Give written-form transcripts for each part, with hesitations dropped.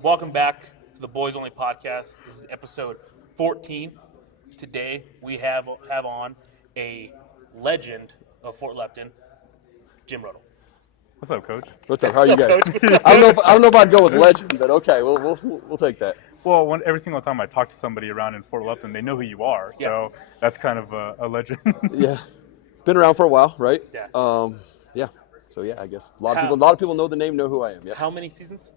Welcome back to the Bois Only Podcast. This is episode 14. Today we have on a legend of Fort Lupton, Jim Roedel. What's up, Coach? What's up? How are you guys? Coach? I don't know if I'd go with legend, but okay, we'll take that. Well, every single time I talk to somebody around in Fort Lupton, they know who you are. Yeah. So that's kind of a legend. Yeah, been around for a while, right? Yeah. Yeah. So yeah, I guess a lot of people know the name, know who I am. Yeah. How many seasons?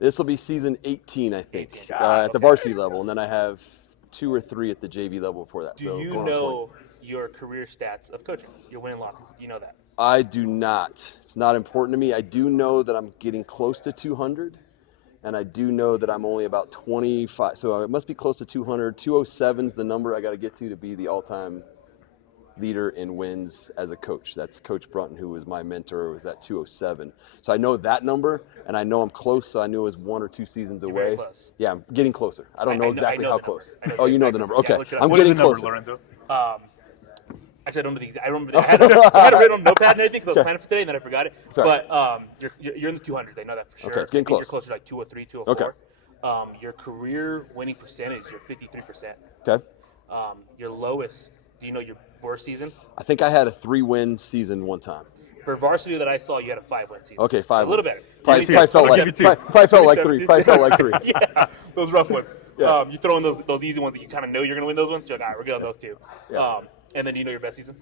This will be season 18, I think, 18. at the varsity level, and then I have 2 or 3 at the JV level before that. Do so you going on know your career stats of coaching, your winning losses? Do you know that? I do not. It's not important to me. I do know that I'm getting close to 200, and I do know that I'm only about 25. So it must be close to 200. 207 is the number I got to get to be the all-time leader in wins as a coach. That's Coach Brunton, who was my mentor, was at 207. So I know that number, and I know I'm close, so I knew it was 1 or 2 seasons away. Very close. Yeah, I'm getting closer. I don't know exactly how close. Oh, you know the number. Okay, look it up. I'm What is getting the number, closer. Lorenzo? Actually, I don't remember I remember. I had it written on a notepad and everything because I was planning for today, and then I forgot it. Sorry. But you're in the 200s. I know that for sure. Okay, it's getting I think close. You're closer to like 203, 204. Okay. Your career winning percentage, you're 53%. Okay. Your lowest, do you know your worst season? I think I had a 3-win season one time. For varsity that I saw, you had a 5-win season. Okay, 5. So a little better. Probably 27, felt like 27. probably felt like 3. Probably felt like 3. Yeah, those rough ones. Yeah. You throw in those easy ones that you kind of know you're going to win those ones. You're like, all right, we're good on those two. Yeah. And then do you know your best season?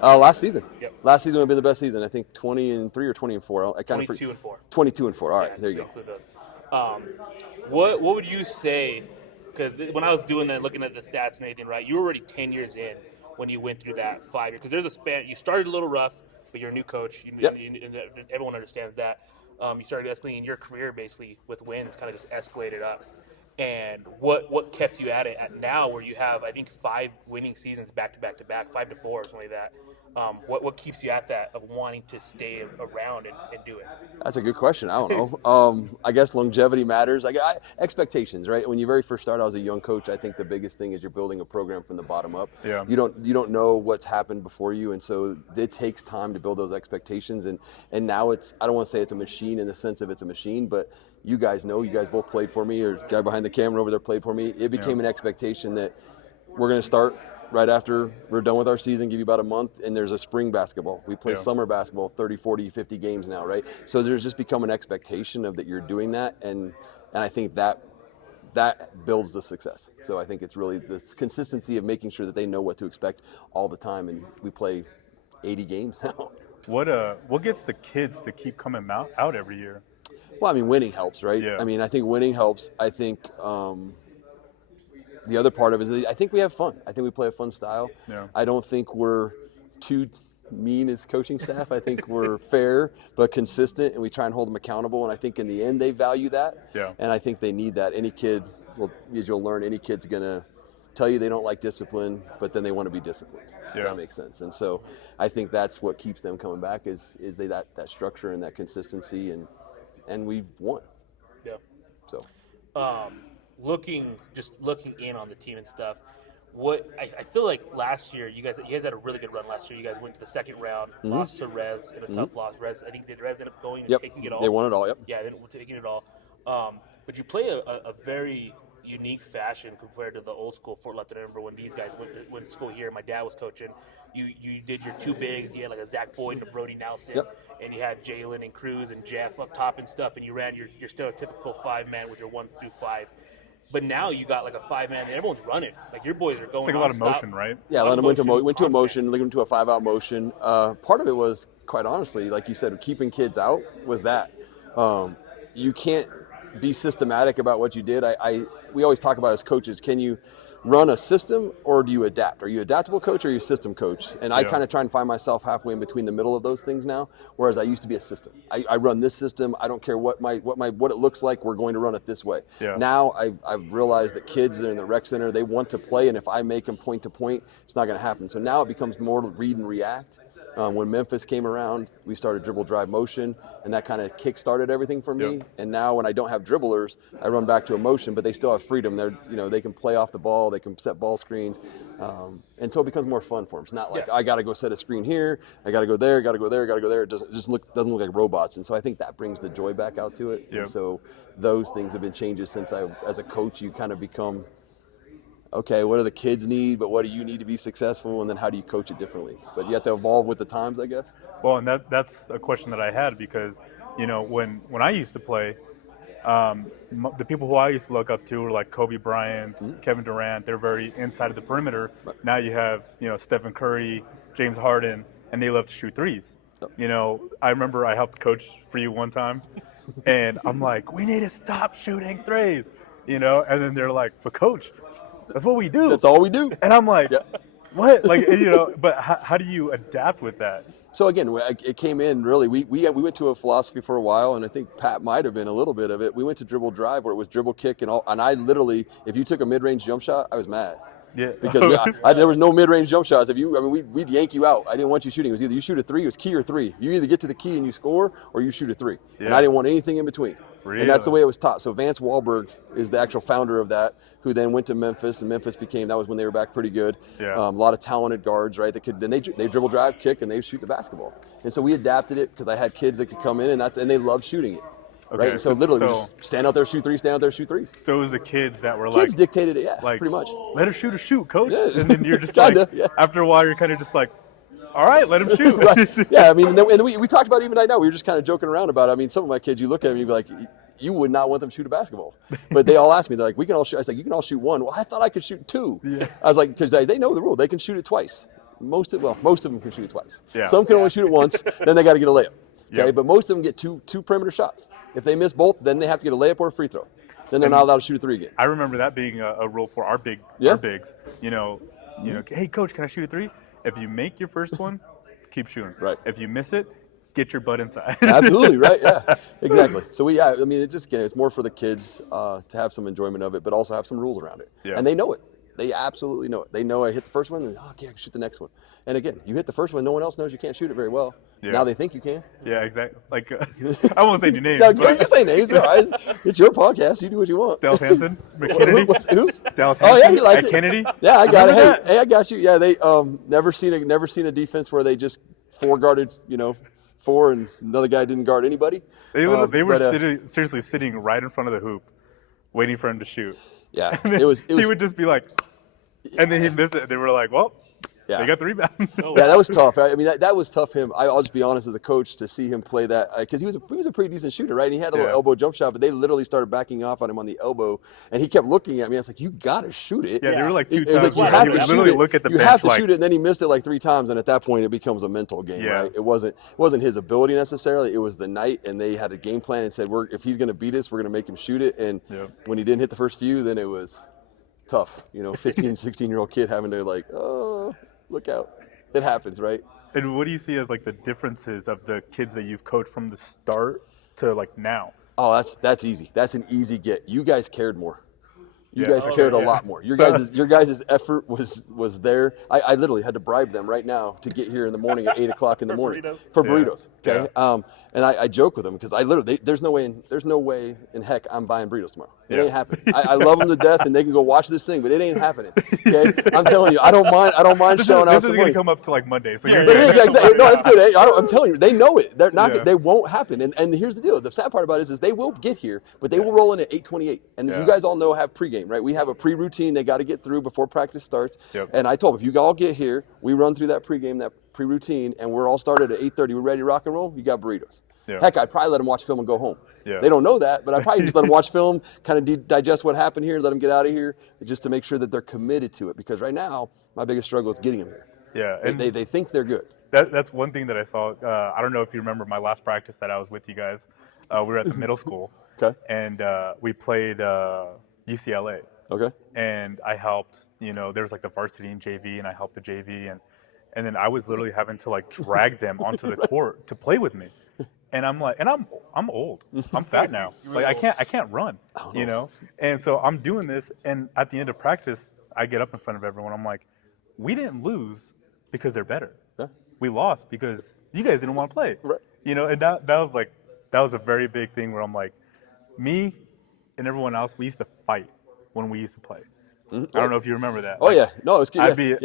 Last season. Yep. Last season would have been the best season. I think 20-3 or 20-4. I kind of 22 and 4. 22-4. All right, Yeah, there you so go. include those. What would you say? Because when I was doing that, looking at the stats and everything, right, you were already 10 years in when you went through that 5 year. Because there's a span. You started a little rough, but you're a new coach. Everyone understands that. You started escalating your career basically with wins, kind of just escalated up. And what kept you at it at now, where you have I think 5 winning seasons back to back to back, 5 to 4 or something like that. What keeps you at that of wanting to stay around and do it? That's a good question. I don't know. I guess longevity matters. Expectations, right? When you very first start out as a young coach, I think the biggest thing is you're building a program from the bottom up. Yeah. You don't know what's happened before you, and so it takes time to build those expectations. And now I don't want to say it's a machine in the sense of it's a machine, but you guys know, you guys both played for me, or the guy behind the camera over there played for me. It became an expectation that we're going to start right after we're done with our season, give you about a month, and there's a spring basketball. We play summer basketball, 30, 40, 50 games now, right? So there's just become an expectation of that you're doing that, and I think that builds the success. So I think it's really the consistency of making sure that they know what to expect all the time, and we play 80 games now. What gets the kids to keep coming out every year? Well, I mean, winning helps, right? Yeah. I mean, I think winning helps. I think the other part of it is I think we have fun. I think we play a fun style. Yeah. I don't think we're too mean as coaching staff. I think we're fair but consistent, and we try and hold them accountable. And I think in the end they value that. Yeah. And I think they need that. Any kid, well, as you'll learn, any kid's going to tell you they don't like discipline, but then they want to be disciplined. Yeah. If that makes sense. And so I think that's what keeps them coming back is that structure and that consistency, and we've won. Yeah. So. Looking in on the team and stuff, what I feel like last year you guys had a really good run last year. You guys went to the second round, lost to Rez in a tough loss. Rez, I think Rez ended up going and taking it all. They won it all. Yep. Yeah, they ended up taking it all. But you play a very unique fashion compared to the old school Fort Lupton. I remember when these guys went to school here. My dad was coaching. You did your 2 bigs. You had like a Zach Boyd and a Brody Nelson, and you had Jalen and Cruz and Jeff up top and stuff. And you ran your stereotypical 5-man with your 1 through 5. But now you got like a 5-man, and everyone's running. Like your boys are going. Like a lot of motion, right? Yeah, let them went to a motion, led them to a 5-out motion. Part of it was, quite honestly, like you said, keeping kids out was that. You can't be systematic about what you did. We always talk about as coaches, can you run a system or do you adapt? Are you adaptable coach or are you system coach? And I kind of try and find myself halfway in between the middle of those things now, whereas I used to be a system. I run this system. I don't care what it looks like. We're going to run it this way. Yeah. Now I've realized that kids in the rec center, they want to play, and if I make them point to point, it's not going to happen. So now it becomes more read and react. When Memphis came around, we started dribble drive motion, and that kind of kick-started everything for me. Yep. And now when I don't have dribblers, I run back to a motion, but they still have freedom. They can play off the ball, they can set ball screens, and so it becomes more fun for them. It's not like I got to go set a screen here, I got to go there, got to go there, got to go there. It doesn't look like robots, and so I think that brings the joy back out to it. Yep. And so those things have been changes since as a coach, you kind of become, okay, what do the kids need, but what do you need to be successful, and then how do you coach it differently? But you have to evolve with the times, I guess. Well, and that's a question that I had because, when I used to play, the people who I used to look up to were like Kobe Bryant, Kevin Durant. They're very inside of the perimeter. Right. Now you have, Stephen Curry, James Harden, and they love to shoot threes. Yep. I remember I helped coach for you one time, and I'm like, we need to stop shooting threes, and then they're like, but coach, that's what we do. That's all we do. And I'm like, Yep. what? Like, but how do you adapt with that? So again, it came in really. We went to a philosophy for a while, and I think Pat might have been a little bit of it. We went to dribble drive, where it was dribble kick and all. And I literally, if you took a mid-range jump shot, I was mad. Yeah. Because there was no mid-range jump shots. We'd yank you out. I didn't want you shooting. It was either you shoot a three, it was key or three. You either get to the key and you score, or you shoot a three. Yeah. And I didn't want anything in between. Really? And that's the way it was taught. So Vance Wahlberg is the actual founder of that, who then went to Memphis, and Memphis that was when they were back pretty good. Yeah. A lot of talented guards, right? Then they dribble drive, kick, and they shoot the basketball. And so we adapted it because I had kids that could come in, and they loved shooting it. Okay, Right? And so literally, we just stand out there, shoot threes, stand out there, shoot threes. So it was the kids that were Kids like, dictated it, yeah, like, pretty much. let her shoot a shoot, coach. Yeah. And then you're just Kinda, like, yeah. after a while, you're kind of just like, all right, let him shoot. Right. Yeah, and we talked about it even right now. We were just kind of joking around about it. Some of my kids, you look at them, you'd be like, you would not want them to shoot a basketball. But they all asked me, they're like, we can all shoot. I was like, you can all shoot one. Well, I thought I could shoot two. Yeah. I was like, because they know the rule. They can shoot it twice. Most of them can shoot it twice. Yeah. Some can only shoot it once, then they got to get a layup. Okay, Yep. but most of them get two perimeter shots. If they miss both, then they have to get a layup or a free throw. Then they're not allowed to shoot a three again. I remember that being a rule for our bigs. Hey, coach, can I shoot a three? If you make your first one, keep shooting. Right. If you miss it, get your butt inside. Absolutely, right? Yeah, exactly. So it's more for the kids to have some enjoyment of it, but also have some rules around it. Yeah. And they know it. They absolutely know it. They know I hit the first one, and okay, I can shoot the next one. And again, you hit the first one, no one else knows you can't shoot it very well. Yeah. Now they think you can. Yeah, exactly. Like, I won't say your names. No, but you can say names. All right. It's your podcast. You do what you want. Dallas Hansen, McKinney. Who? Dallas Oh yeah, Hansen he liked at it. Kennedy. Yeah, I got it. Remember that? Hey, I got you. Yeah, they never seen a defense where they just four guarded, four, and another guy didn't guard anybody. They were seriously sitting right in front of the hoop, waiting for him to shoot. Yeah, And then it was. He would just be like, and then he'd miss it. They were like, well, Yeah. they got the rebound. Yeah, that was tough. That was tough. I'll just be honest, as a coach, to see him play that, because he was a pretty decent shooter, right? And he had a little elbow jump shot, but they literally started backing off on him on the elbow, and he kept looking at me. I was like, "You got to shoot it." Yeah, they were like two It was times. like, you have He to would shoot literally it. look at the You bench have to like, shoot it, and then he missed it like 3 times, and at that point, it becomes a mental game, Yeah. right? It wasn't his ability necessarily. It was the night, and they had a game plan and said, if he's going to beat us, we're going to make him shoot it. And when he didn't hit the first few, then it was tough. 15, 16-year-old kid having to oh, look out. It happens, right? And what do you see as like the differences of the kids that you've coached from the start to like now? Oh, that's easy. That's an easy get. You guys cared more. You Yeah. guys Okay, cared a yeah. lot more. Your guys' effort was there. I literally had to bribe them right now to get here in the morning at 8 o'clock in the morning burritos. for Yeah. burritos. Okay, Yeah. and I joke with them because I literally there's no way in heck I'm buying burritos tomorrow. It Yeah. ain't happening. I love them to death, and they can go watch this thing, but it ain't happening. Okay, I'm telling you, I don't mind showing out This some is money. gonna come up to like Monday, so you're But yeah, good. exactly. No, it's good. Hey, I'm telling you, they know it. They're not. Yeah. They won't happen. And here's the deal. The sad part about it is they will get here, but they will roll in at 8:28. And Yeah. you guys all know have pregame, right? We have a pre-routine they got to get through before practice starts. Yep. And I told them, if you all get here, we run through that pregame, that pre-routine, and we're all started at 8:30. We're ready to rock and roll. You got burritos. Yeah. Heck, I'd probably let them watch film and go home. Yeah. They don't know that, but I probably just let them watch film, kind of digest what happened here, let them get out of here, just to make sure that they're committed to it. Because right now, my biggest struggle is getting them here. Yeah, and They think they're good. that's one thing that I saw. I don't know if you remember my last practice that I was with you guys. We were at the middle school, Okay. and we played UCLA. Okay. And I helped, there's like the varsity and JV, and I helped the JV, and then I was literally having to like drag them onto the court to play with me. And I'm like, I'm old. I'm fat now. Like I can't run, And so I'm doing this, and at the end of practice, I get up in front of everyone. I'm like, we didn't lose because they're better. Yeah. we lost because you guys didn't want to play. Right. You know, and that was a very big thing where I'm like, me and everyone else, we used to fight when we used to play. I don't know if you remember that. Oh, yeah. No, it's good. I'd be,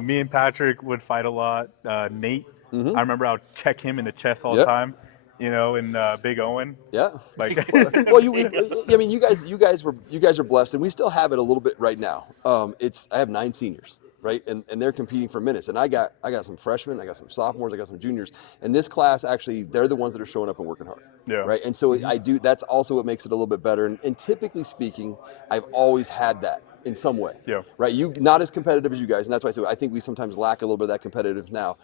me and Patrick would fight a lot. Nate, I remember I would check him in the chest all the time. And Big Owen. Yeah. Like, well, you guys are blessed, and we still have it a little bit right now. I have 9 seniors, right, and they're competing for minutes, and I got some freshmen, I got some sophomores, I got some juniors, and this class actually they're the ones that are showing up and working hard. Yeah. Right, and so that's also what makes it a little bit better, and typically speaking, I've always had that in some way. Yeah. Right. You not as competitive as you guys, and that's why I think we sometimes lack a little bit of that competitive now,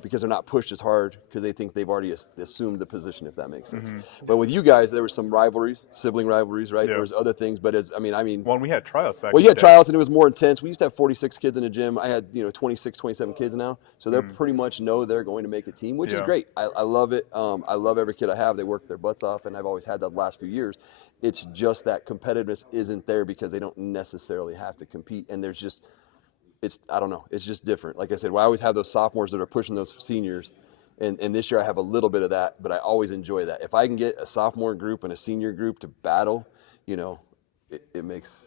because they're not pushed as hard because they think they've already assumed the position, if that makes sense. But with you guys, there were some rivalries, sibling rivalries, right? Yeah. There was other things, but well, we had tryouts back. Well, you had tryouts, and it was more intense. We used to have 46 kids in the gym. I had 26, 27 kids now, so they're pretty much know they're going to make a team, which is great. I love it. I love every kid I have. They work their butts off, and I've always had that the last few years. It's just that competitiveness isn't there because they don't necessarily have to compete, and I don't know, it's just different. Like I said, I always have those sophomores that are pushing those seniors, and this year I have a little bit of that, but I always enjoy that. If I can get a sophomore group and a senior group to battle, it makes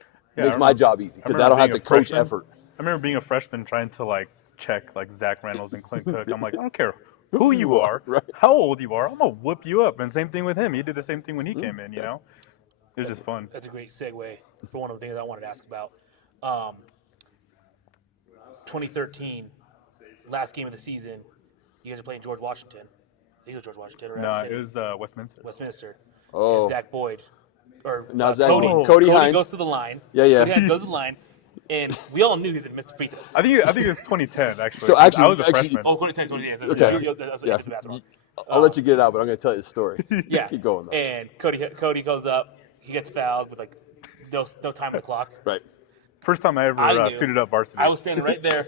my job easy because I don't have to coach effort. I remember being a freshman trying to check Zach Reynolds and Clint Cook. I'm like, I don't care who you are, how old you are, I'm gonna whoop you up. And same thing with him. He did the same thing when he came in. It was just fun. That's a great segue for one of the things I wanted to ask about. 2013, last game of the season, you guys are playing George Washington. I think it was George Washington, or No, it was Westminster. Westminster. Oh. And Zach Boyd, or Cody Cody Hines goes to the line. Yeah. Cody Hines goes to the line, and we all knew he was going to miss the free throws. I think it was 2010 actually. So actually, I was a freshman. Oh, 2010, Okay. I'll let you get it out, but I'm going to tell you the story. Yeah. Keep going, though. And Cody goes up. He gets fouled with no time on the clock. Right. First time I ever suited up varsity. I was standing right there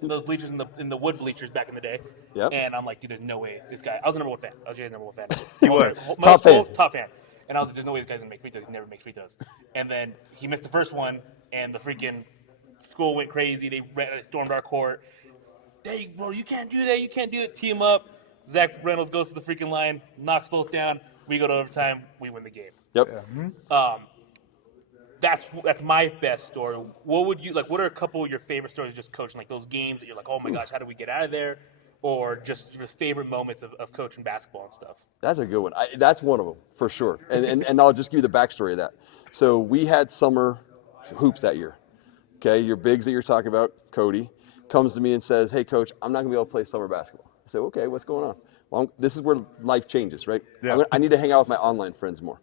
in those bleachers, in the wood bleachers back in the day. Yep. And I'm like, dude, there's no way this guy. I was the number one fan. I was your guys' number one fan. He was. Top fan. And I was like, there's no way this guy's gonna make free throws. He never makes free throws. And then he missed the first one, and the freaking school went crazy. They stormed our court. Hey, bro, you can't do that. You can't do it. Tee him up. Zach Reynolds goes to the freaking line, knocks both down. We go to overtime. We win the game. Yep. Yeah. That's my best story. What would you like? What are a couple of your favorite stories just coaching, like those games that you're like, oh my gosh, how did we get out of there? Or just your favorite moments of coaching basketball and stuff? That's a good one. That's one of them for sure. And I'll just give you the backstory of that. So we had summer hoops that year. Okay, your bigs that you're talking about, Cody, comes to me and says, hey, coach, I'm not going to be able to play summer basketball. I said, okay, what's going on? Well, this is where life changes, right? Yeah. I need to hang out with my online friends more.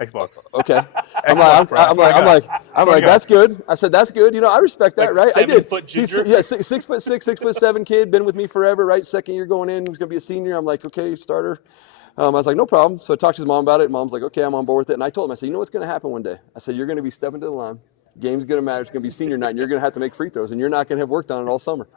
Xbox. Okay. I'm like, that's good. I said, that's good. I respect that, right? I did. 7-foot ginger? He's 6'6", 6'7" kid, been with me forever, right? Second year going in, he's gonna be a senior. I'm like, okay, starter. I was like, no problem. So I talked to his mom about it. Mom's like, okay, I'm on board with it. And I told him, I said, you know what's gonna happen one day? I said, you're gonna be stepping to the line. Game's gonna matter. It's gonna be senior night, and you're gonna have to make free throws, and you're not gonna have worked on it all summer.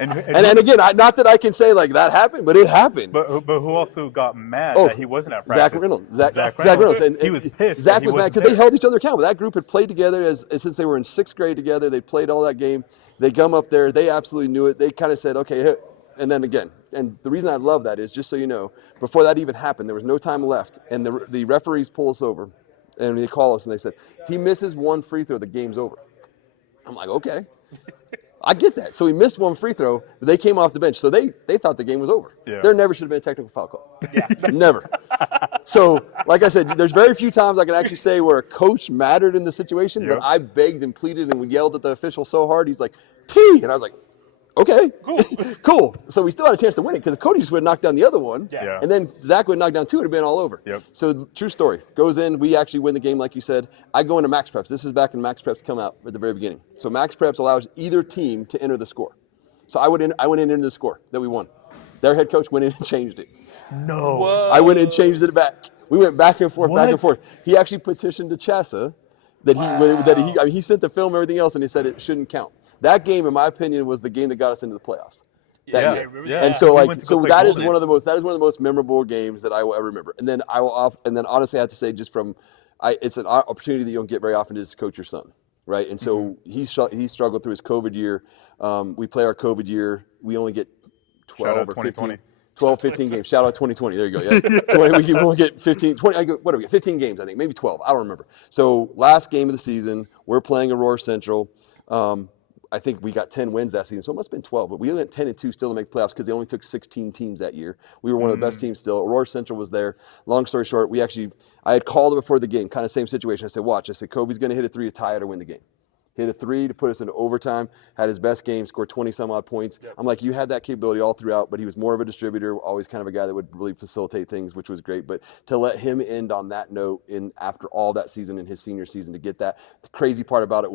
And again, not that I can say like that happened, but it happened. But who also got mad that he wasn't at practice? Zach Reynolds. Zach Reynolds. And he was pissed. Zach was mad because they held each other accountable. That group had played together since they were in 6th grade together. They played all that game. They come up there. They absolutely knew it. They kind of said, okay, and then again. And the reason I love that is, just so you know, before that even happened, there was no time left. And the referees pull us over, and they call us, and they said, if he misses one free throw, the game's over. I'm like, okay. I get that. So he missed one free throw, but they came off the bench. So they thought the game was over. Yeah. There never should have been a technical foul call. Yeah. Never. So, like I said, there's very few times I can actually say where a coach mattered in the situation, but I begged and pleaded and we yelled at the official so hard. He's like, T! And I was like, okay, cool. So we still had a chance to win it because if Cody just would have knocked down the other one, and then Zach would have knocked down 2, it would have been all over. Yep. So true story. Goes in, we actually win the game like you said. I go into max preps. This is back when max preps come out at the very beginning. So max preps allows either team to enter the score. So I went in and entered the score that we won. Their head coach went in and changed it. No. Whoa. I went in and changed it back. We went back and forth, back and forth. He actually petitioned to Chassa that he sent the film and everything else, and he said it shouldn't count. That game, in my opinion, was the game that got us into the playoffs. Yeah. And so that is Golden. one of the most memorable games that I will ever remember. And then honestly I have to say, just from it's an opportunity that you don't get very often, is to coach your son, right? And so he struggled through his COVID year. We play our COVID year. We only get 12 or 2020. 15. 12, 15 games. Shout out 2020. There you go. Yeah. 20, we'll get 15, 20. What do we get? 15 games, I think. Maybe 12. I don't remember. So last game of the season, we're playing Aurora Central. I think we got 10 wins that season, so it must have been 12. But we went 10-2 still to make playoffs because they only took 16 teams that year. We were one of the best teams still. Aurora Central was there. Long story short, I had called it before the game, kind of same situation. I said, watch. I said, Kobe's going to hit a 3 to tie it or win the game. Hit a 3 to put us into overtime, had his best game, scored 20-some-odd points. Yep. I'm like, you had that capability all throughout, but he was more of a distributor, always kind of a guy that would really facilitate things, which was great. But to let him end on that note after all that season in his senior season to get that, the crazy part about it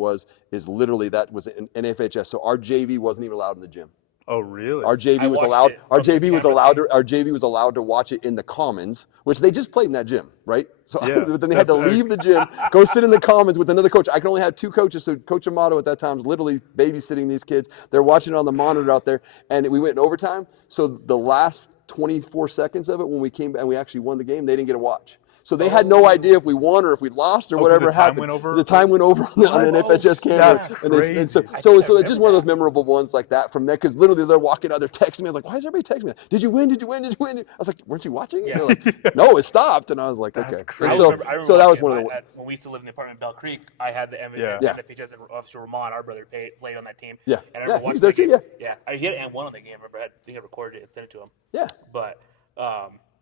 is literally that was an NFHS. So our JV wasn't even allowed in the gym. Oh, really? Our JV was allowed. Our JV was allowed. Our JV was allowed to watch it in the commons, which they just played in that gym, right? So then they had to leave the gym, go sit in the commons with another coach. I can only have 2 coaches, so Coach Amato at that time was literally babysitting these kids. They're watching it on the monitor out there, and we went in overtime. So the last 24 seconds of it, when we came and we actually won the game, they didn't get a watch. So they had no idea if we won or if we lost or whatever happened. The time went over on an FHS camera. And so it's just one of those memorable ones like that from there, because literally they're walking out, they're texting me. I was like, why is everybody texting me? Did you win? Did you win? Did you win? I was like, weren't you watching? Yeah. They're like, no, it stopped. And I was like, okay. So that was one of the when we used to live in the apartment in Bell Creek, I had the FHS Officer Ramon, our brother, played on that team. Yeah. And I remember he was there too, Yeah. He had and won on the game. I remember I think I recorded it and sent it to him. Yeah. But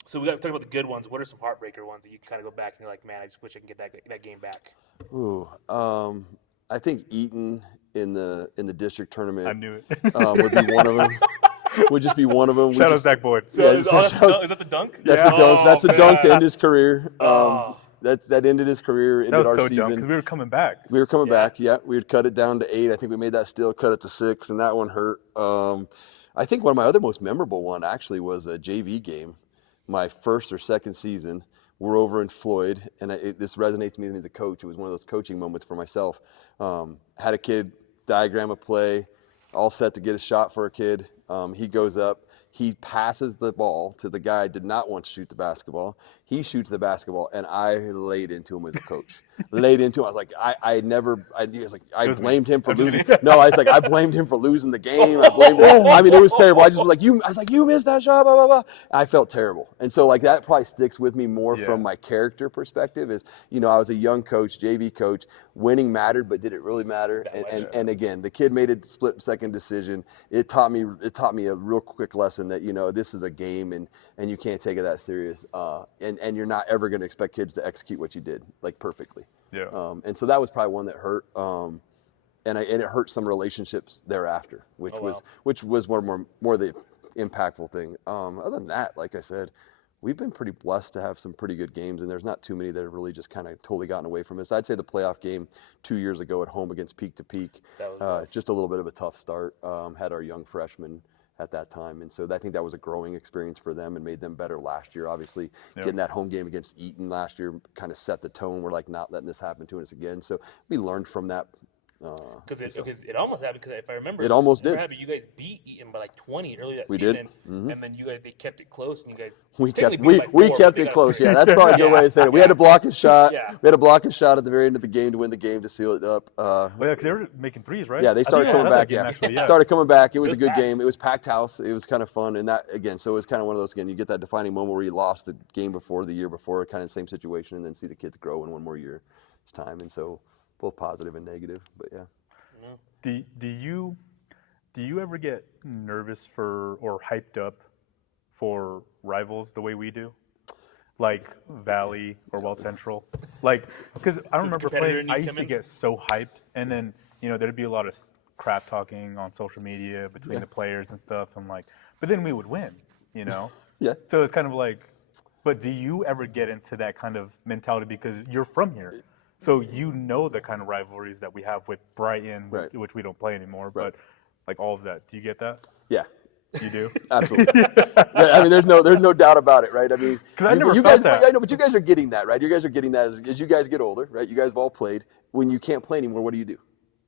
so we got to talk about the good ones. What are some heartbreaker ones that you kind of go back and you're like, man, I just wish I could get that game back? Ooh, I think Eaton in the district tournament. I knew it. Would be one of them. Would just be one of them. Shout out Zach Boyd. So is that the dunk? That's the dunk. That's the dunk to end his career. That ended his career. Ended that was our so season. dumb because we were coming back. We were coming back. Yeah, we had cut it down to 8. I think we made that steal, cut it to 6, and that one hurt. I think one of my other most memorable one actually was a JV game. My first or second season, we're over in Floyd, and this resonates to me as a coach. It was one of those coaching moments for myself. Had a kid diagram a play, all set to get a shot for a kid. He goes up. He passes the ball to the guy who did not want to shoot the basketball. He shoots the basketball, and I laid into him as a coach. Laid into him. I was like, I blamed him for losing. No, I was like, I blamed him for losing the game. I blamed him. I mean, it was terrible. I just was like, you missed that shot, blah, blah, blah. I felt terrible. And so, like, that probably sticks with me more from my character perspective is, I was a young coach, JV coach. Winning mattered, but did it really matter? And again, the kid made a split-second decision. It taught me a real quick lesson that, this is a game, and you can't take it that serious. And you're not ever going to expect kids to execute what you did, like, perfectly. Yeah. And so that was probably one that hurt. And it hurt some relationships thereafter, which was more the impactful thing. Other than that, like I said, we've been pretty blessed to have some pretty good games, and there's not too many that have really just kind of totally gotten away from us. I'd say the playoff game 2 years ago at home against Peak to Peak, just a little bit of a tough start. Had our young freshmen at that time, and so I think that was a growing experience for them and made them better last year. Obviously, getting that home game against Eaton last year kind of set the tone. We're like, not letting this happen to us again. So we learned from that. Because it almost happened. Because if I remember, it almost did. You guys beat Eaton by like 20 early that season. We did, and then they kept it close, and you guys we kept it close. Yeah, that's probably a good way to say it. We had to block a shot. We had to block a shot at the very end of the game to win the game to seal it up. Because they were making threes, right? Yeah, they started coming back. Started coming back. It was a good game. It was packed house. It was kind of fun, and that again. So it was kind of one of those again. You get that defining moment where you lost the game before, the year before, kind of the same situation, and then see the kids grow in one more year's time. And so both positive and negative, but yeah. Do you ever get nervous or hyped up for rivals the way we do, like Valley or Weld Central? Like, because I remember playing, I used to get so hyped, and then there'd be a lot of crap talking on social media between the players and stuff, and but then we would win, Yeah. So it's kind of like, but do you ever get into that kind of mentality because you're from here? So the kind of rivalries that we have with Brighton, which we don't play anymore, but like all of that. Do you get that? Yeah. You do? Absolutely. I mean, there's no doubt about it, right? I mean, because I never felt that. I know, but you guys are getting that, right? You guys are getting that as you guys get older, right? You guys have all played. When you can't play anymore, what do?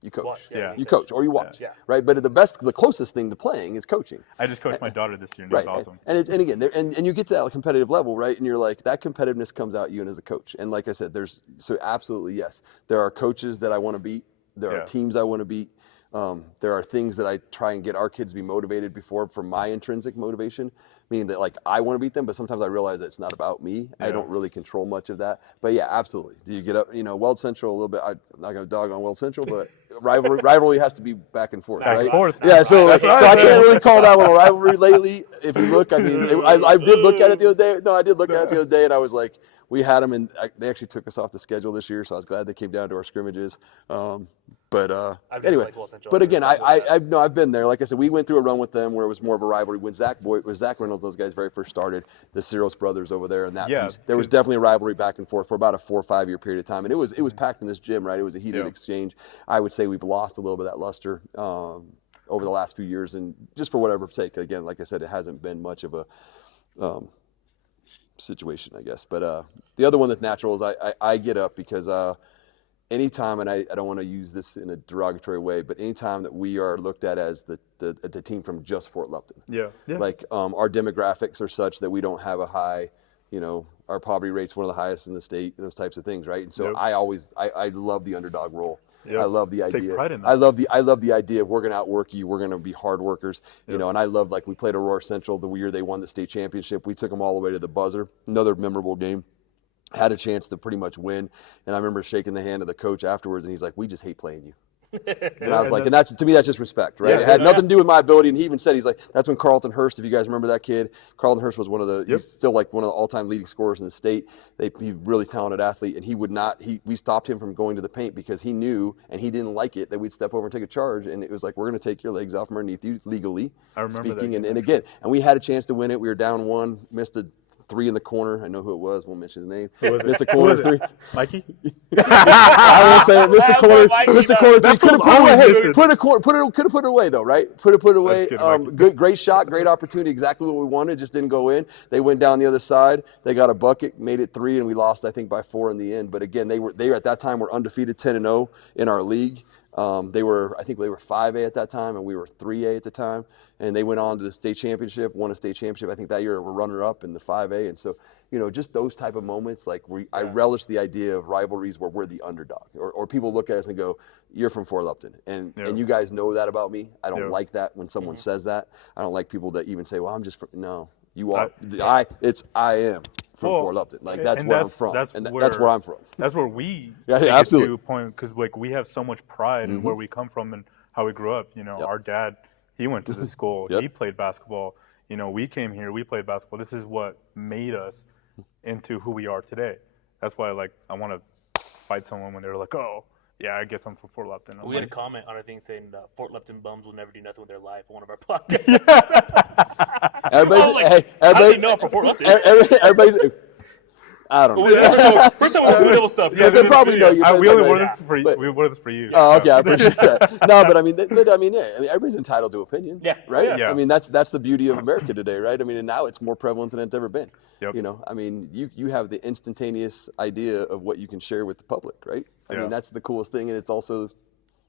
You coach. You coach or you watch, right? But the closest thing to playing is coaching. I just coached my daughter this year, and it was awesome. And again, and you get to that competitive level, right? And you're like, that competitiveness comes out you and as a coach. And like I said, absolutely yes, there are coaches that I want to beat. There are teams I want to beat. There are things that I try and get our kids to be motivated for my intrinsic motivation, meaning that like I want to beat them, but sometimes I realize that it's not about me. I don't really control much of that. But yeah, absolutely. Do you get up? Weld Central a little bit. I'm not going to dog on Weld Central, but rivalry has to be back and forth, right? Yeah, so I can't really call that one a rivalry lately. If you look, I mean, I did look at it the other day. No, I did look at it the other day, and I was like, we had them, and they actually took us off the schedule this year, so I was glad they came down to our scrimmages. Anyway, but again, I've been there. Like I said, we went through a run with them where it was more of a rivalry when Zach Reynolds, those guys very first started, the Cyril's brothers over there, and that piece. There was definitely a rivalry back and forth for about a 4 or 5 year period of time, and it was packed in this gym, right? It was a heated exchange. I would say we've lost a little bit of that luster over the last few years, and just for whatever sake, again, like I said, it hasn't been much of a situation, I guess. But the other one that's natural is I get up because anytime, and I don't want to use this in a derogatory way, but anytime that we are looked at as the team from just Fort Lupton, like our demographics are such that we don't have a high, our poverty rate's one of the highest in the state, those types of things, right? And so I love the underdog role. I love the idea. Take pride in that. I love the idea of we're going to outwork you. We're going to be hard workers, and I love, like, we played Aurora Central the year they won the state championship. We took them all the way to the buzzer. Another memorable game. Had a chance to pretty much win, and I remember shaking the hand of the coach afterwards, and he's like, "We just hate playing you." And I was like, and that's, to me, that's just respect, right? It had nothing to do with my ability. And he even said, he's like, that's when Carlton Hurst, if you guys remember that kid, Carlton Hurst was one of the, he's still like one of the all-time leading scorers in the state. He's a really talented athlete, and we stopped him from going to the paint because he knew, and he didn't like it, that we'd step over and take a charge, and it was like, we're going to take your legs off from underneath you legally. I remember speaking, that. and again, and we had a chance to win it. We were down one, missed a 3 in the corner. I know who it was. Won't mention his name. Missed a corner 3. Mikey? I will say it. Missed a corner 3. Could have put it away. Could have put it away though, right? Put it away. Great shot, great opportunity. Exactly what we wanted. Just didn't go in. They went down the other side. They got a bucket, made it 3, and we lost, I think, by 4 in the end. But again, they were at that time were undefeated, 10-0 in our league. I think they were 5A at that time, and we were 3A at the time. And they went on to the state championship, won a state championship. I think that year we're runner-up in the 5A. And so, just those type of moments, like I relish the idea of rivalries where we're the underdog, or people look at us and go, "You're from Fort Lupton," and you guys know that about me. I don't like that when someone says that. I don't like people that even say, "Well, I'm just from." No, you are. I am from Fort Lupton. Like that's where I'm from. That's where I'm from. That's where we absolutely point, because like we have so much pride in where we come from and how we grew up. Our dad, he went to the school. He played basketball. We came here. We played basketball. This is what made us into who we are today. That's why, like, I want to fight someone when they're like, "Oh, yeah, I guess I'm from Fort Lupton." We had a comment on our thing saying Fort Lupton bums will never do nothing with their life on one of our podcasts. Everybody know from Fort Lupton. Everybody's. I don't know. First time we do double stuff. Yeah, they probably know you. We only wore this for you. We wore this for you. Oh, okay, I appreciate that. No, but I mean, everybody's entitled to opinion. Yeah. Right. Yeah. I mean, that's the beauty of America today, right? I mean, and now it's more prevalent than it's ever been. Yep. I mean, you have the instantaneous idea of what you can share with the public, right? I mean, that's the coolest thing, and it's also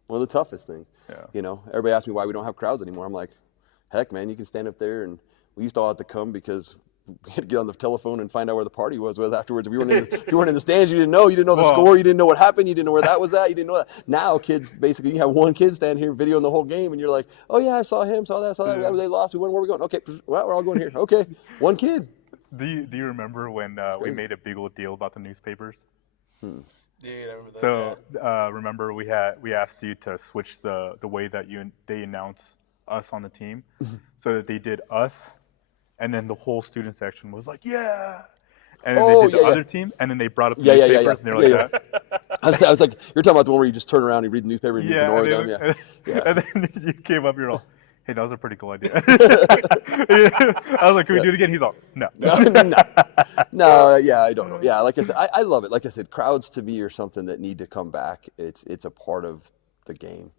one of the toughest things. Yeah. Everybody asks me why we don't have crowds anymore. I'm like, heck, man, you can stand up there, and we used to all have to come because we had to get on the telephone and find out where the party was afterwards. If you weren't in the stands, you didn't know the score, you didn't know what happened, you didn't know where that was at, you didn't know that. Now kids, basically, you have one kid stand here videoing the whole game, and you're like, oh yeah, I saw him, saw that, they lost, we won, where are we going? Okay, well, we're all going here. Okay, one kid. Do you remember when we made a big old deal about the newspapers? Yeah, I remember that. So remember we asked you to switch the way that they announce us on the team, so that they did us. And then the whole student section was like, yeah. And then they did the other team, and then they brought up the newspapers, and they were like that. I was like, you're talking about the one where you just turn around and you read the newspaper and you ignore them. And then you came up, you're all, hey, that was a pretty cool idea. I was like, can we do it again? He's all, no. No, yeah, I don't know. Yeah, like I said, I love it. Like I said, crowds to me are something that need to come back. It's a part of the game,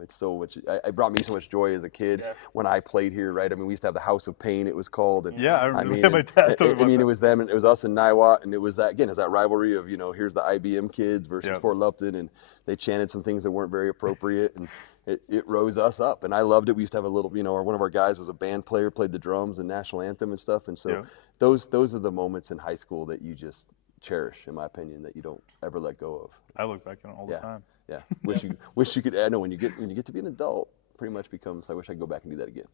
It's so much. It brought me so much joy as a kid when I played here, right? I mean, we used to have the House of Pain. It was called. And, I remember my dad told me about that. It was them, and it was us and Niwot, and it was that again. It's that rivalry of here's the IBM kids versus Fort Lupton, and they chanted some things that weren't very appropriate, and it rose us up, and I loved it. We used to have a little, one of our guys was a band player, played the drums and national anthem and stuff, and so those are the moments in high school that you just cherish, in my opinion, that you don't ever let go of. I look back on it all the time. Yeah. Wish you could. I know when you get to be an adult, pretty much becomes. I wish I could go back and do that again.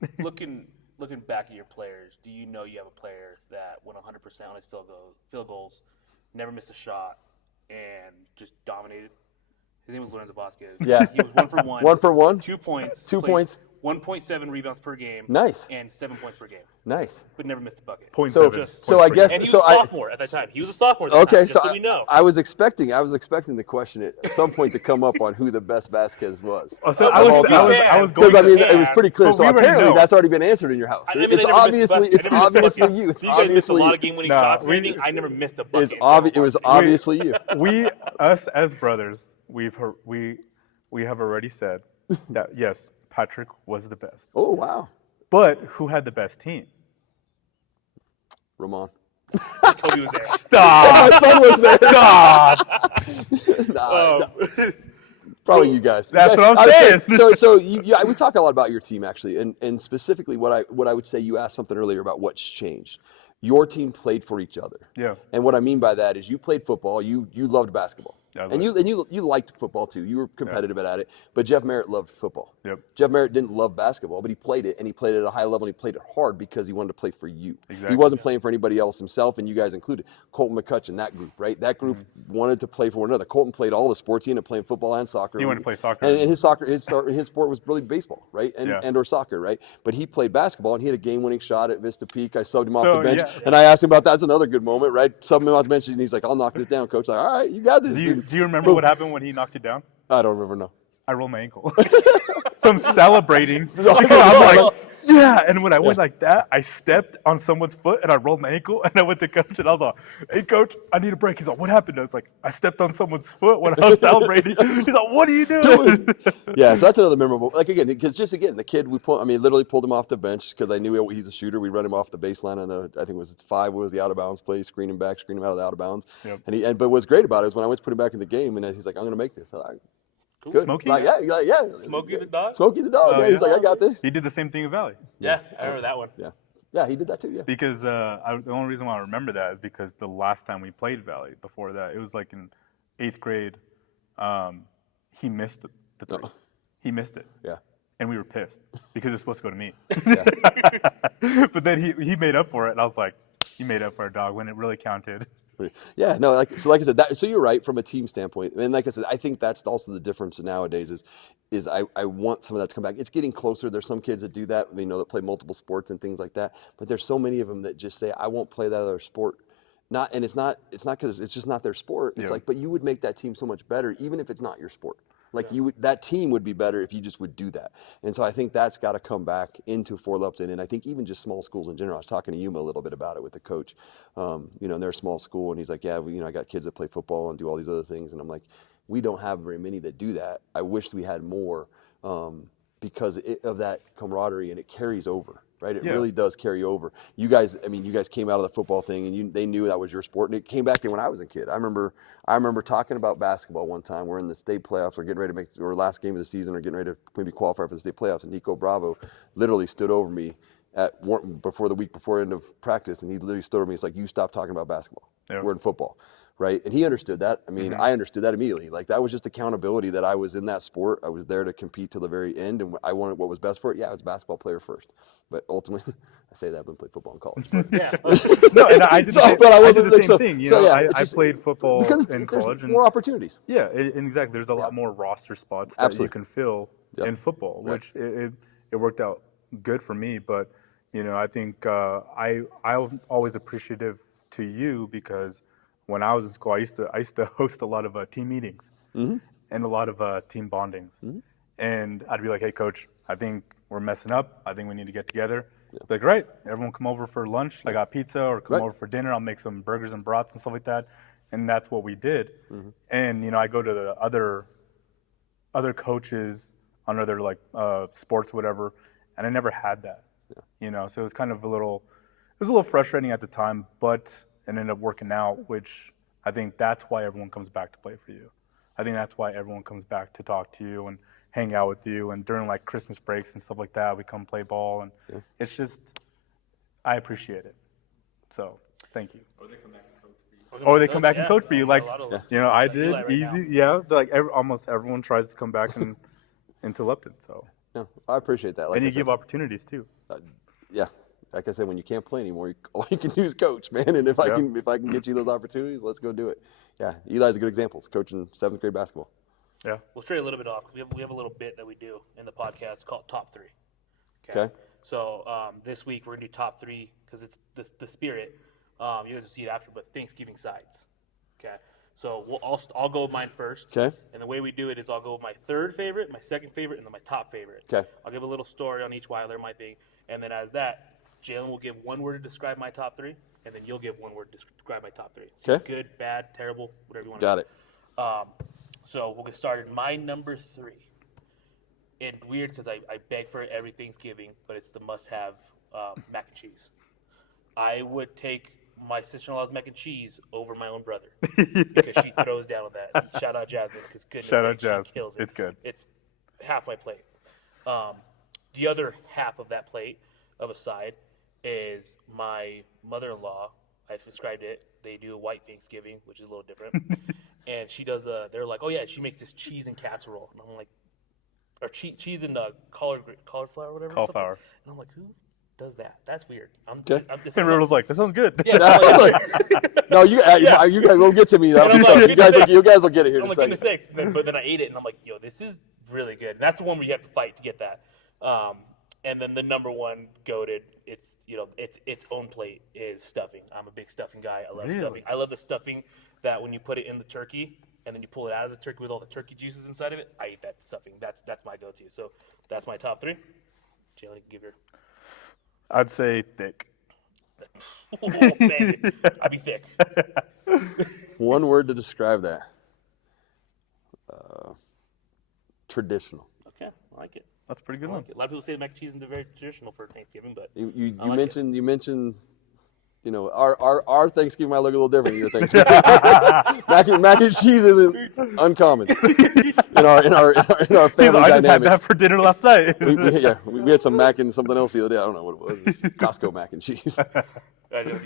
Looking back at your players, do you know you have a player that went 100% on his field goals, never missed a shot, and just dominated? His name was Lorenzo Vasquez. Yeah. He was 1 for 1. 1 for 1. 2 points. 2 points. 1.7 rebounds per game. Nice. And 7 points per game. Nice. But never missed a bucket. So I guess. And he was so a sophomore at that time. He was a sophomore at that time, just so we know. I was expecting the question at some point to come up on who the best Vasquez was. So I was going because it was pretty clear. So we apparently know. that's already been answered in your house. It's obviously you. It's obviously a lot of game-winning shots. I never missed a bucket. It was obviously you. Us as brothers, we have already said that yes, Patrick was the best. Oh wow! But who had the best team? Ramon. Kobe was there. Stop. My son was there. Stop. Probably you guys. That's what I'm saying. So we talk a lot about your team actually, and specifically what I would say. You asked something earlier about what's changed. Your team played for each other. Yeah. And what I mean by that is you played football. You loved basketball. Yeah, and you liked football too. You were competitive at it. But Jeff Merritt loved football. Yep. Jeff Merritt didn't love basketball, but he played it, and he played it at a high level, and he played it hard because he wanted to play for you. Exactly. He wasn't playing for anybody else himself, and you guys included. Colton McCutcheon, that group, right? That group wanted to play for one another. Colton played all the sports. He ended up playing football and soccer. He wanted to play soccer. And his sport was really baseball, right? And or soccer, right? But he played basketball, and he had a game-winning shot at Vista Peak. I subbed him off the bench, and I asked him about that. That's another good moment, right? Subbed him off the bench, and he's like, "I'll knock this down, coach." Like, all right, you got this. Do you remember what happened when he knocked it down? I don't remember, no. I rolled my ankle from celebrating. I'm like, yeah. And when I went like that, I stepped on someone's foot and I rolled my ankle. And I went to coach and I was like, "Hey, coach, I need a break." He's like, "What happened?" I was like, "I stepped on someone's foot when I was celebrating." He's like, "What are you doing?" Yeah, so that's another memorable. Like again, because the kid literally pulled him off the bench because I knew he's a shooter. We run him off the baseline on I think it was 5 was the out of bounds play, screen him out of the out of bounds. Yep. But what's great about it is when I went to put him back in the game, and he's like, "I'm going to make this." I'm like, Cool. good. Smokey? Yeah. Smokey the dog? Smokey the dog. Yeah, he's like, "I got this." He did the same thing in Valley. Yeah, I remember that one. Yeah, he did that too. Yeah. Because the only reason why I remember that is because the last time we played Valley before that, it was like in 8th grade. He missed the three. He missed it. Yeah. And we were pissed because it was supposed to go to me. Yeah. But then he made up for it, and I was like, "You made up for it, dog," when it really counted. Yeah, no, like I said, so you're right from a team standpoint, and like I said, I think that's also the difference nowadays is I want some of that to come back. It's getting closer. There's some kids that do that, that play multiple sports and things like that, but there's so many of them that just say, "I won't play that other sport." It's not because it's just not their sport. It's like, but you would make that team so much better, even if it's not your sport. Like that team would be better if you just would do that. And so I think that's got to come back into Fort Lupton. And I think even just small schools in general. I was talking to Yuma a little bit about it with the coach. And they're a small school, and he's like, "Yeah, I got kids that play football and do all these other things." And I'm like, we don't have very many that do that. I wish we had more because of that camaraderie, and it carries over. Right, it really does carry over. You guys came out of the football thing, and they knew that was your sport, and it came back in when I was a kid. I remember talking about basketball one time. We're in the state playoffs, we're getting ready to make our last game of the season, or getting ready to maybe qualify for the state playoffs, and Nico Bravo literally stood over me before the week before end of practice, and he literally stood over me. It's like, "You stop talking about basketball. We're in football." Right, and he understood that. I understood that immediately. Like, that was just accountability that I was in that sport. I was there to compete till the very end, and I wanted what was best for it. Yeah, I was a basketball player first, but ultimately, I say that I've been played football in college. But. No, and I did the same thing. I played football in college. There's more opportunities. Yeah, and exactly. There's a lot more roster spots that you can fill in football, which it worked out good for me. But I think I'm always appreciative to you because when I was in school, I used to host a lot of team meetings and a lot of team bondings. And I'd be like, "Hey, coach, I think we're messing up. I think we need to get together." Like, "Right, everyone come over for lunch. I got pizza, or come over for dinner. I'll make some burgers and brats and stuff like that." And that's what we did. And I go to the other coaches on other sports, whatever, and I never had that. So it was kind of a little frustrating at the time, but it ended up working out, which I think that's why everyone comes back to play for you. I think that's why everyone comes back to talk to you and hang out with you. And during Christmas breaks and stuff like that, we come play ball, and it's just, I appreciate it. So thank you. Or they come back and coach for you. or they come back and Yeah. coach for you. A Like, lot of- you know, I like did Eli right now. easy. Yeah, like almost everyone tries to come back into Lupton. So, No, I appreciate that. Like and I you said, give opportunities too. yeah, like I said, when you can't play anymore, all you can do is coach, man. And if I Yeah. can get you those opportunities, let's go do it. Yeah, Eli's a good example. He's coaching 7th grade basketball. Yeah. We'll stray a little bit off. We have a little bit that we do in the podcast called Top 3. Okay. So this week we're gonna do top 3 because it's the spirit. You guys will see it after, but Thanksgiving sides. Okay. So I'll go with mine first. Okay. And the way we do it is I'll go with my 3rd favorite, my 2nd favorite, and then my top favorite. Okay. I'll give a little story on each why they're my thing, and then as that, Jalen will give one word to describe my top 3, and then you'll give one word to describe my top 3. So Okay. good, bad, terrible, whatever you want. Got it. So we'll get started. My number 3. And weird because I beg for it every Thanksgiving, but it's the must-have mac and cheese. I would take my sister-in-law's mac and cheese over my own brother because she throws down with that. Shout out Jasmine because goodness Shout out sakes, Jazz. she kills it. It's good. It's half my plate. The other half of that plate of a side is my mother-in-law. I've described it. They do a white Thanksgiving, which is a little different. And she does they're like, oh yeah, she makes this cheese and casserole. And I'm like, or cheese and cauliflower, whatever. Cauliflower. And I'm like, who does that? That's weird. Okay. And Riddle's like, that sounds good. yeah, I'm like, No, you guys will get to me. Though. And I'm like, You guys will get it here I'm in a like, goodness second. sakes. But then I ate it, and I'm like, yo, this is really good. And that's the one where you have to fight to get that. And then the number one goated, it's its own plate is stuffing. I'm a big stuffing guy. I love Really? stuffing. I love the stuffing that when you put it in the turkey and then you pull it out of the turkey with all the turkey juices inside of it. I eat that stuffing. That's my go-to. So that's my top 3. Jalen, you can give your. I'd say thick. Oh, baby. I'd be thick. One word to describe that. Traditional. Okay, I like it. That's a pretty good I one. like it. A lot of people say mac and cheese isn't very traditional for Thanksgiving, but You I like mentioned. You know, our Thanksgiving might look a little different than your Thanksgiving. mac and cheese isn't uncommon in our family I just had dynamic. that for dinner last night. We had some mac and something else the other day. I don't know what it was. Costco mac and cheese. there you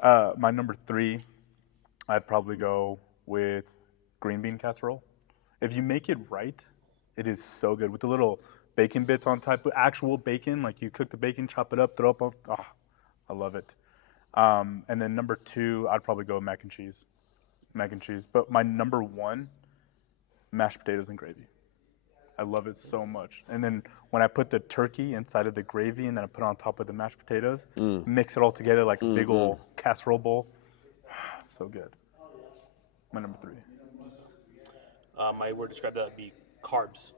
go. My number 3, I'd probably go with green bean casserole. If you make it right, it is so good with the little bacon bits on top, actual bacon. Like you cook the bacon, chop it up, throw it up. Oh, I love it. And then number 2, I'd probably go mac and cheese. Mac and cheese. But my number 1, mashed potatoes and gravy. I love it so much. And then when I put the turkey inside of the gravy and then I put it on top of the mashed potatoes, mix it all together like a big old casserole bowl. So good. My number 3. My word to describe that would be carbs.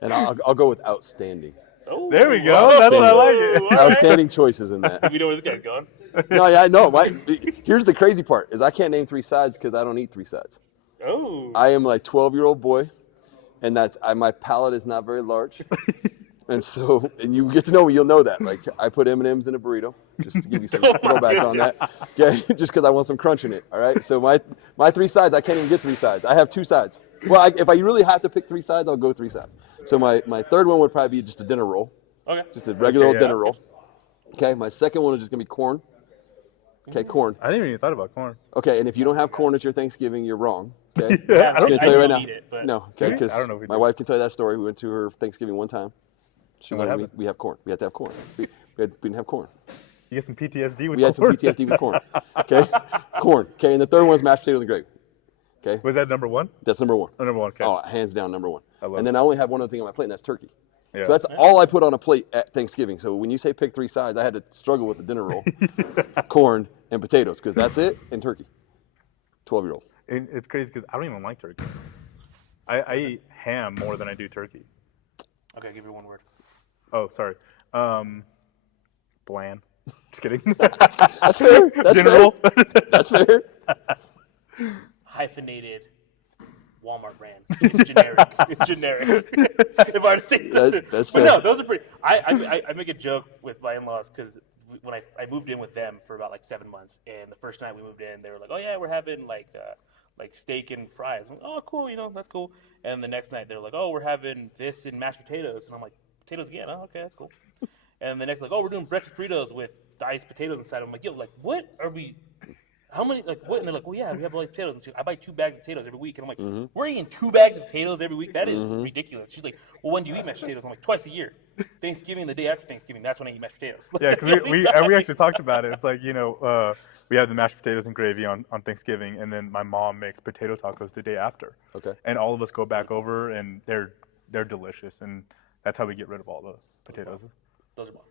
And I'll go with outstanding. Oh, There we go. That's what I like it. all right. Outstanding choices in that. We know where this guy's going. No, yeah, I know. Here's the crazy part: is I can't name 3 sides because I don't eat 3 sides. Oh. I am like 12-year-old boy, and my palate is not very large. And you get to know me, you'll know that. Like I put M&Ms in a burrito, just to give you some throwback on that. Okay, just because I want some crunch in it. All right. So my 3 sides, I can't even get 3 sides. I have 2 sides. Well, if I really have to pick 3 sides, I'll go 3 sides. So my 3rd one would probably be just a dinner roll, Okay. just a regular old yeah. dinner roll. Okay. My 2nd one is just gonna be corn. Okay, corn. I didn't even thought about corn. Okay, and if you don't have corn at your Thanksgiving, you're wrong. Okay. Yeah, I I'm gonna tell you right don't now. eat it, but No, okay, Do we? because I don't know if we my do. wife can tell you that story. We went to her Thanksgiving one time. She And what wanted happened? we have corn. We had to have corn. We didn't have corn. You get some PTSD with We had some corn? PTSD with corn. Okay, corn. Okay, and the 3rd one is mashed potatoes and gravy. Okay, Was that number 1? that's number 1. Oh, number 1. Okay. Oh, hands down, number 1. I love And then I only have one other thing on my plate, and that's turkey. Yeah. So that's all I put on a plate at Thanksgiving. So when you say pick 3 sides, I had to struggle with the dinner roll, corn, and potatoes, because that's it, and turkey. 12-year-old. And it's crazy because I don't even like turkey. I eat ham more than I do turkey. Okay, give you one word. Oh, sorry. Bland. Just kidding. That's fair. That's General. fair. That's fair. Hyphenated Walmart brand. It's generic. It's generic. If I were to say something. That's but fair. no, those are pretty. I make a joke with my in-laws because when I moved in with them for about like 7 months, and the first night we moved in, they were like, "Oh yeah, we're having like steak and fries." I'm like, "Oh cool, that's cool." And the next night they were like, "Oh, we're having this and mashed potatoes," and I'm like, "Potatoes again? Oh, okay, that's cool." And the next, like, oh, we're doing breakfast burritos with diced potatoes inside. I'm like, yo, like, what are we? How many? Like, what? And they're like, well, yeah, we have all these potatoes. And I buy 2 bags of potatoes every week. And I'm like, we're eating 2 bags of potatoes every week? That is ridiculous. She's like, well, when do you eat mashed potatoes? I'm like, twice a year. Thanksgiving, the day after Thanksgiving, that's when I eat mashed potatoes. Like, Yeah, that's because the we only time. actually talked about it. It's like, we have the mashed potatoes and gravy on Thanksgiving, and then my mom makes potato tacos the day after. Okay. And all of us go back over, and they're delicious, and that's how we get rid of all the potatoes. Those are bomb.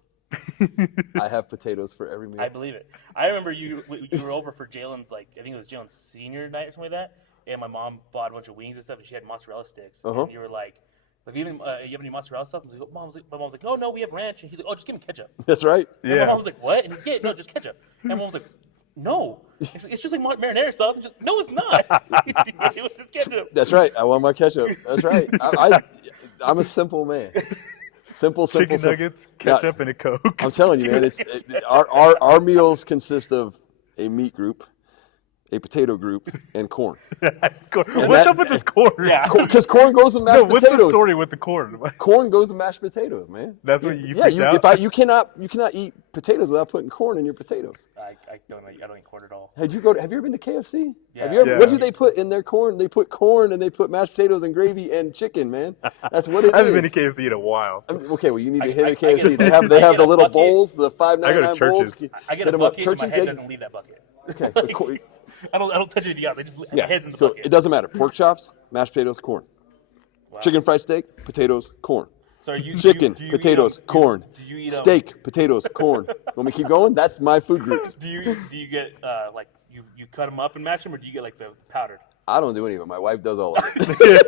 I have potatoes for every meal. I believe it. I remember you were over for Jalen's, like, I think it was Jalen's senior night or something like that, and my mom bought a bunch of wings and stuff, and she had mozzarella sticks. And you were like, even you have any mozzarella stuff? I was like, my mom's like, oh no, we have ranch. And he's like, oh, just give me ketchup. That's right. And my mom was like, what? And he's like, no, just ketchup. And my mom was like, no, it's just like marinara sauce. And she's like, no, it's not. It was just ketchup. That's right. I want my ketchup. That's right. I'm a simple man. Simple. Chicken nuggets, ketchup, and a Coke. I'm telling you, man. Our meals consist of a meat group, a potato group, and corn. What's up with this corn? Yeah. Because corn goes with mashed What's potatoes. the story with the corn? Corn goes with mashed potatoes, man. That's what you Yeah, freaked out? you cannot eat potatoes without putting corn in your potatoes. I don't eat corn at all. Have you ever been to KFC? Yeah. Have you ever? Yeah. What do they put in their corn? They put corn and they put mashed potatoes and gravy and chicken, man. That's what it is. I haven't been to KFC in a while. Okay, well you need to hit I a get KFC. a- They have I the get a little bucket. bowls, the I go $5.99 to bowls. Church's. I get Hit a 'em up. bucket, and my Church's head they- doesn't leave that bucket. Okay, I don't touch anything else. My head's in the so bucket. it doesn't matter. Pork chops, mashed potatoes, corn. Wow. Chicken fried steak, potatoes, corn. So are you, Chicken, do you potatoes, eat, corn. Do you eat Steak, potatoes, corn. Want me to keep going? That's my food groups. Do you get like you cut them up and mash them, or do you get like the powdered? I don't do any of it. My wife does all of it.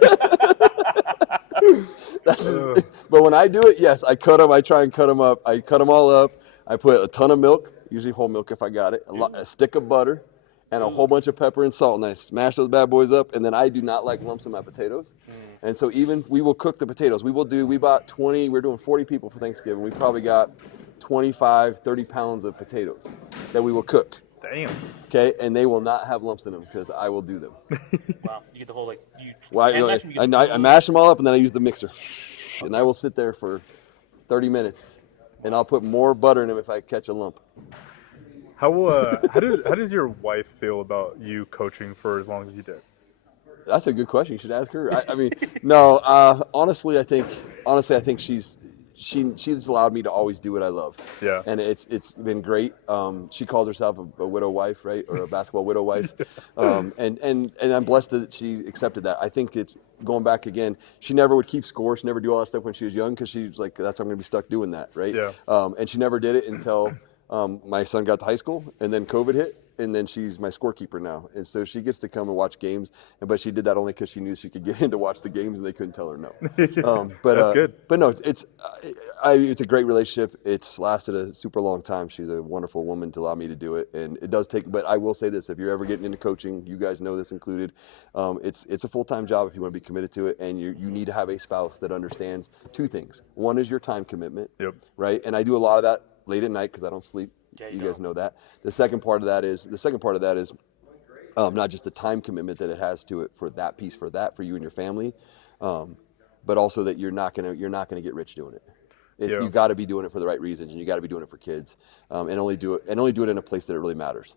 But when I do it, yes, I cut them. I try and cut them up. I cut them all up. I put a ton of milk, usually whole milk if I got it, a stick of butter, and a whole bunch of pepper and salt. And I smash those bad boys up. And then I do not like lumps in my potatoes. And so even we will cook the potatoes. We bought 20. We're doing 40 people for Thanksgiving. We probably got 25, 30 pounds of potatoes that we will cook. Damn. Okay, and they will not have lumps in them because I will do them. Wow, you get the whole like you. Well, hand mash them, you get I mash them all up and then I use the mixer, and I will sit there for 30 minutes, and I'll put more butter in them if I catch a lump. How does your wife feel about you coaching for as long as you did? That's a good question. You should ask her. I mean, no. Honestly, I think she's allowed me to always do what I love. Yeah. And it's been great. She calls herself a widow wife, right, or a basketball widow wife. And I'm blessed that she accepted that. I think it's going back again. She never would keep score. She never do all that stuff when she was young because she was like, I'm going to be stuck doing that, right? Yeah. And she never did it until my son got to high school, and then COVID hit. And then she's my scorekeeper now, and so she gets to come and watch games. But she did that only because she knew she could get in to watch the games, and they couldn't tell her no. That's good. But no, it's a great relationship. It's lasted a super long time. She's a wonderful woman to allow me to do it, and it does take. But I will say this: if you're ever getting into coaching, you guys know this included. It's a full-time job if you want to be committed to it, and you need to have a spouse that understands 2 things. One is your time commitment, Yep. right? And I do a lot of that late at night because I don't sleep. Yeah, you guys know that. The second part of that is not just the time commitment that it has to it for that piece for you and your family, but also that you're not gonna get rich doing it. Yeah. You got to be doing it for the right reasons, and you got to be doing it for kids, and only do it in a place that it really matters.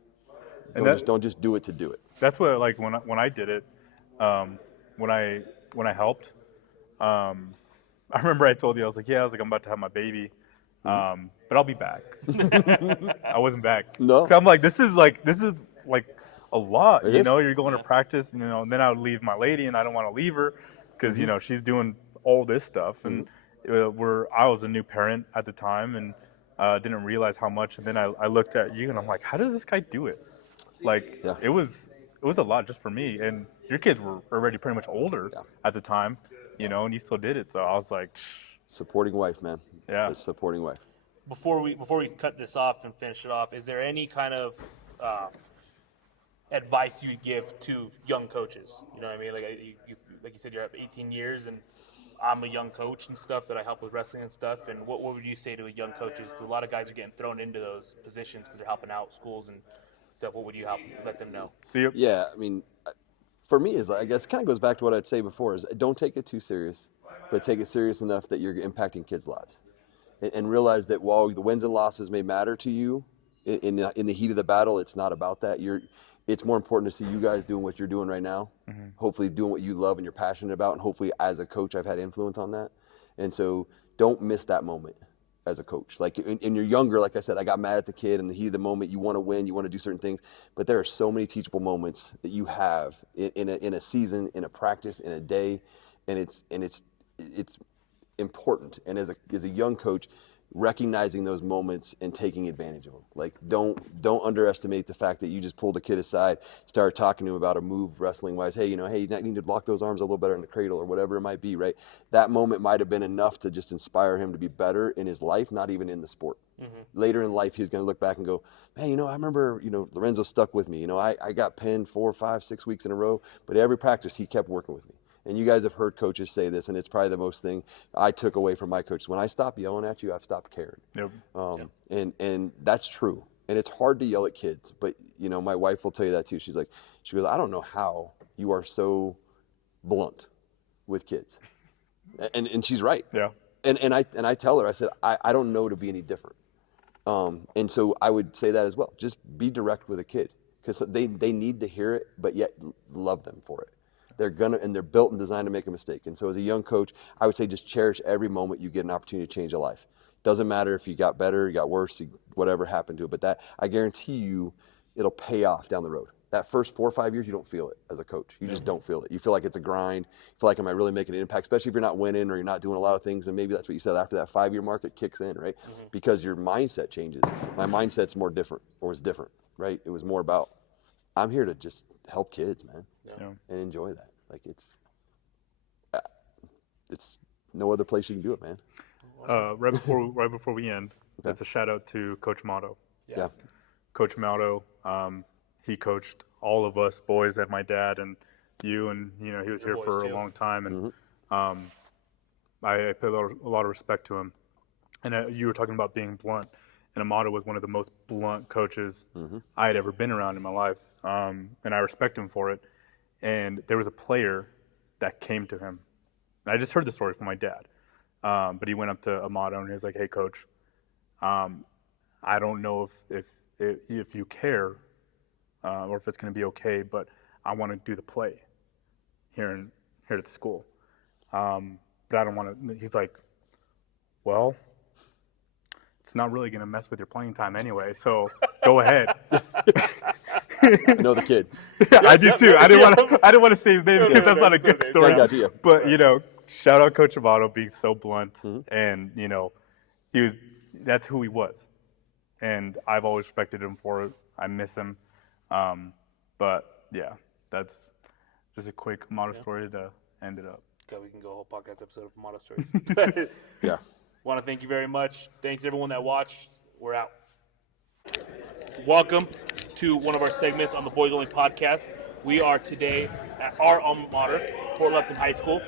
Don't just do it to do it. That's what, like, when I did it, when I helped, I remember I told you, I was like, I'm about to have my baby, but I'll be back. I wasn't back. No. 'Cause I'm like, this is like a lot, It you is. know, you're going to practice, and then I would leave my lady, and I don't want to leave her because, she's doing all this stuff. And I was a new parent at the time and didn't realize how much. And then I looked at you and I'm like, how does this guy do it? Like, Yeah. it was a lot just for me. And your kids were already pretty much older at the time, and you still did it. So I was like, Supporting wife, man. Yeah. A supporting wife. Before we cut this off and finish it off, is there any kind of advice you would give to young coaches? You know what I mean? Like you said, you're up 18 years, and I'm a young coach and stuff that I help with wrestling and stuff. And what would you say to young coaches? 'Cause a lot of guys are getting thrown into those positions because they're helping out schools and stuff. What would you let them know? Yeah, I mean, for me, I guess it kind of goes back to what I'd say before: is don't take it too serious, but take it serious enough that you're impacting kids' lives. and realize that while the wins and losses may matter to you in the heat of the battle, it's not about that. It's more important to see you guys doing what you're doing right now, hopefully doing what you love and you're passionate about, and hopefully as a coach I've had influence on that. And so don't miss that moment as a coach. Like in you're younger, like I said, I got mad at the kid in the heat of the moment. You want to win, you want to do certain things, but there are so many teachable moments that you have in a season, in a practice, in a day, and it's important. And as a young coach, recognizing those moments and taking advantage of them. Like don't underestimate the fact that you just pulled a kid aside, started talking to him about a move wrestling wise. Hey, you need to lock those arms a little better in the cradle or whatever it might be, right? That moment might have been enough to just inspire him to be better in his life, not even in the sport. Later in life, he's going to look back and go, man, I remember, Lorenzo stuck with me. I got pinned 4, 5, 6 weeks in a row, but every practice he kept working with me. And you guys have heard coaches say this, and it's probably the most thing I took away from my coaches. When I stop yelling at you, I've stopped caring. Yep. And that's true. And it's hard to yell at kids, but my wife will tell you that too. She goes, I don't know how you are so blunt with kids, and she's right. Yeah. And I tell her, I said, I don't know to be any different. And so I would say that as well. Just be direct with a kid, because they need to hear it, but yet love them for it. They're built and designed to make a mistake. And so as a young coach, I would say just cherish every moment you get an opportunity to change a life. Doesn't matter if you got better, you got worse, whatever happened to it. But that, I guarantee you, it'll pay off down the road. That first 4 or 5 years, you don't feel it as a coach. You just don't feel it. You feel like it's a grind. You feel like, am I really making an impact? Especially if you're not winning or you're not doing a lot of things. And maybe that's what you said, after that 5-year mark, it kicks in, right? Because your mindset changes. My mindset's more different, or was different, right? It was more about, I'm here to just help kids, man, and enjoy that. Like it's no other place you can do it, man. Right before we end, that's a shout out to Coach Motto. Yeah. Coach Motto, he coached all of us boys at my dad and you, and he was here for a long time, and I pay a lot of respect to him. And you were talking about being blunt, and Amato was one of the most blunt coaches I had ever been around in my life, and I respect him for it. And there was a player that came to him. And I just heard the story from my dad, but he went up to Amato and he was like, "Hey, coach, I don't know if you care or if it's going to be okay, but I want to do the play here at the school, but I don't want to." He's like, "Well, it's not really going to mess with your playing time anyway, so go ahead." I know the kid. Yeah, I do too. I didn't want to say his name because that's not a good story. I got you. But shout out Coach Amato being so blunt, and that's who he was, and I've always respected him for it. I miss him, but yeah, that's just a quick Amato story to end it up. Okay, we can go a whole podcast episode of Amato stories. Yeah. Want to thank you very much. Thanks to everyone that watched. We're out. Welcome to one of our segments on the Bois Only Podcast. We are today at our alma mater, Fort Lupton High School.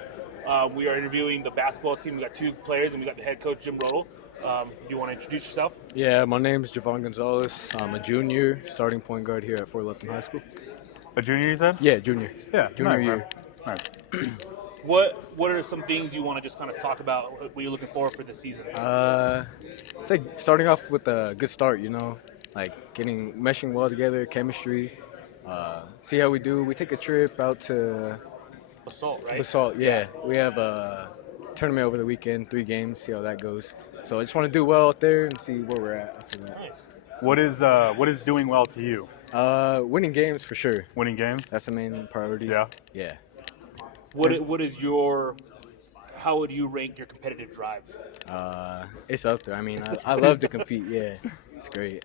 We are interviewing the basketball team. We got 2 players, and we got the head coach, Jim Roedel. Do you want to introduce yourself? Yeah, my name is Javon Gonzalez. I'm a junior, starting point guard here at Fort Lupton High School. A junior, you said? Yeah, junior. Yeah, junior nice, year. Nice. What are some things you want to just kind of talk about, what you're looking for this season? It's like starting off with a good start, like meshing well together, chemistry. See how we do. We take a trip out to Basalt, right? Basalt, yeah. We have a tournament over the weekend, 3 games, see how that goes. So I just want to do well out there and see where we're at after that. Nice. What is doing well to you? Winning games for sure. Winning games? That's the main priority. Yeah. Yeah. How would you rank your competitive drive? It's up there. I mean, I love to compete. Yeah, it's great.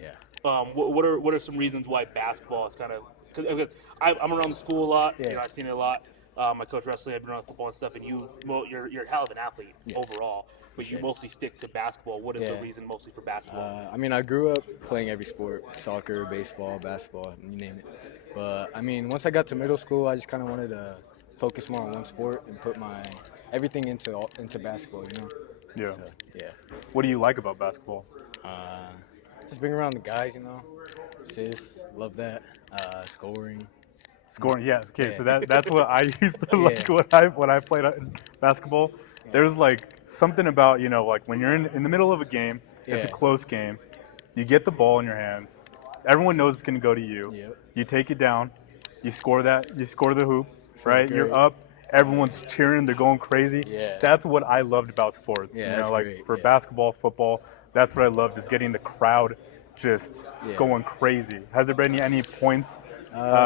Yeah. What are some reasons why basketball is kind of? Because I'm around the school a lot. Yeah. I've seen it a lot. I coach wrestling. I've been around football and stuff. And you're a hell of an athlete overall, but you mostly stick to basketball. What is the reason mostly for basketball? I mean, I grew up playing every sport: soccer, baseball, basketball, you name it. But I mean, once I got to middle school, I just kind of wanted to focus more on one sport and put my everything into basketball. Yeah. So, yeah. What do you like about basketball? Just being around the guys, assists, love that. Scoring. Scoring, yes. Okay, so that's what I used to like when I played in basketball. There's like something about, like when you're in the middle of a game, it's a Yeah. close game, you get the ball in your hands, everyone knows it's going to go to you. Yep. You take it down, you score the hoop, right? You're great. up, everyone's cheering, they're going crazy. Yeah. That's what I loved about sports. Yeah, that's like great, for yeah. basketball, football, that's what I loved, is getting the crowd just Yeah. going crazy. Has there been any points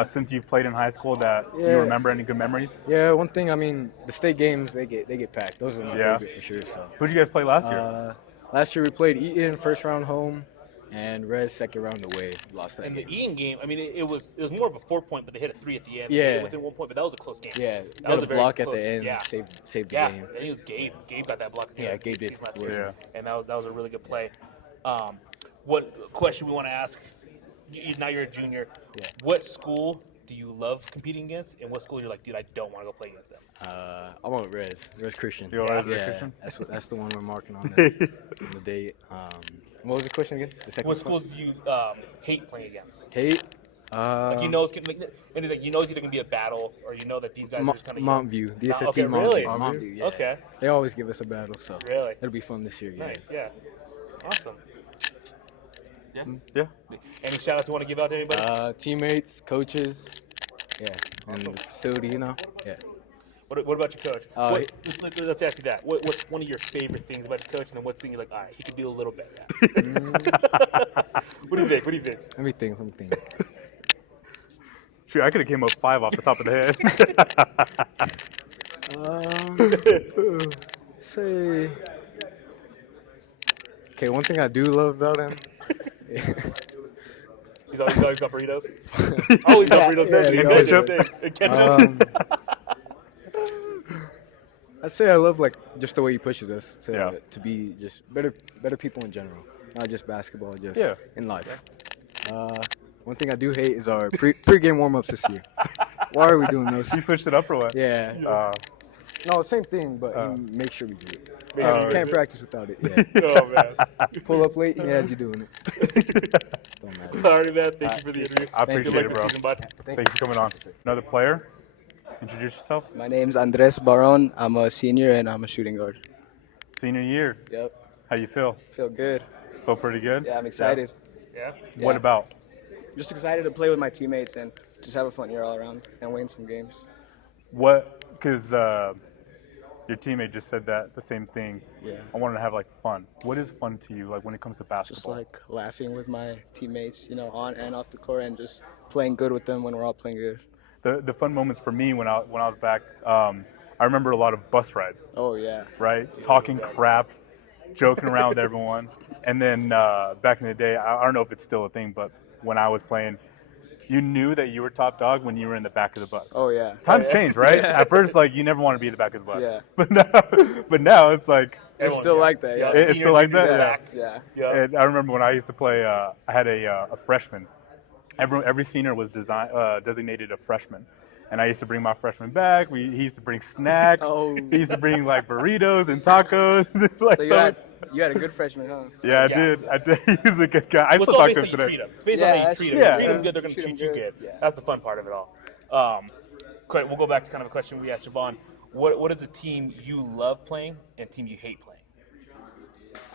since you've played in high school that you Yeah. remember, any good memories? Yeah, one thing, I mean, the state games, they get packed. Those are my Yeah. favorite for sure. So Who'd you guys play last year? last year we played Eaton first round home and Res second round away. Lost that And game. the Ian game, I mean, it was more of a 4-point, but they hit a 3 at the end. Yeah. They hit it within 1 point, but that was a close game. Yeah, that got was a a very block close, at the end, Yeah, saved the yeah. game. I think it was Gabe. Gabe got that block. At the Yeah, end. Gabe did. Last Yeah. year. And that was a really good play. What question we want to ask? Now you're a junior. Yeah. What school do you love competing against, and what school you're like, dude, I don't want to go play against them? I want Res Christian. You want Res yeah, Christian? that's the one we're marking on the date. What was the question again? The second What one? schools do you hate playing against? Hate. Like you know it's gonna, like you know it's either gonna be a battle, or you know that these guys are just kind of Montview, DSST Okay, Montview. really? Montview, yeah. Okay. They always give us a battle, so Really? it'll be fun this year. Yeah. Nice, yeah, awesome. Yeah. Yeah. Any shout outs you want to give out to anybody? Teammates, coaches, yeah, and the facility, Yeah. What about your coach? Uh, Let's ask you that. What's one of your favorite things about your coach, and then what thing you're like, all right, he could do a little better at? What do you think? What do you think? Let me think. Shoot, I could have came up 5 off the top of the head. Say. Okay, one thing I do love about him. He's always got burritos. Always got burritos. yeah, doesn't he? he And always ketchup. And ketchup. I'd say I love like just the way he pushes us Yeah. to be just better people in general, not just basketball, just Yeah. in life. One thing I do hate is our pre-game warm-ups this year. Why are we doing those? You switched it up or what? Yeah. No, same thing, but he makes sure we do it. Oh, You can't practice without it. Yeah. Oh man. Pull up late, he has you doing it. Don't matter. All right, man. Thank you for the interview. I Thank you. appreciate Good it, luck bro. this season, bud. Thank you for coming on. Another player? Introduce yourself. My name's Andres Baron. I'm a senior and I'm a shooting guard. Senior year. Yep. How you feel? Feel good. Feel pretty good? Yeah, I'm excited. Yeah. What Yeah. about? Just excited to play with my teammates and just have a fun year all around and win some games. Because your teammate just said that, the same thing. Yeah. I wanted to have like fun. What is fun to you, like when it comes to Just basketball? like laughing with my teammates, on and off the court and just playing good with them when we're all playing good. The fun moments for me when I was back, I remember a lot of bus rides, Oh, yeah. right? Talking crap, joking around with everyone. And then back in the day, I don't know if it's still a thing, but when I was playing, you knew that you were top dog when you were in the back of the bus. Oh, yeah. Times change, right? At first, like you never want to be in the back of the bus. Yeah. But now it's like It's still like that, yeah. It's Senior, still like junior, that, back. Yeah. Yeah. And I remember when I used to play, I had a freshman. Every senior was designated a freshman. And I used to bring my freshman back. He used to bring snacks. Oh. He used to bring like burritos and tacos. like So you had a good freshman, huh? yeah, I Yeah. did. He was a good guy. I Well, still it's all talk to based him on how you today. treat them. It's based Yeah, on how you that's treat true. them. Yeah. Treat them good, they're going to Treat treat 'em you good. good. Yeah. That's the fun part of it all. Great. We'll go back to kind of a question we asked Siobhan. What is a team you love playing and a team you hate playing?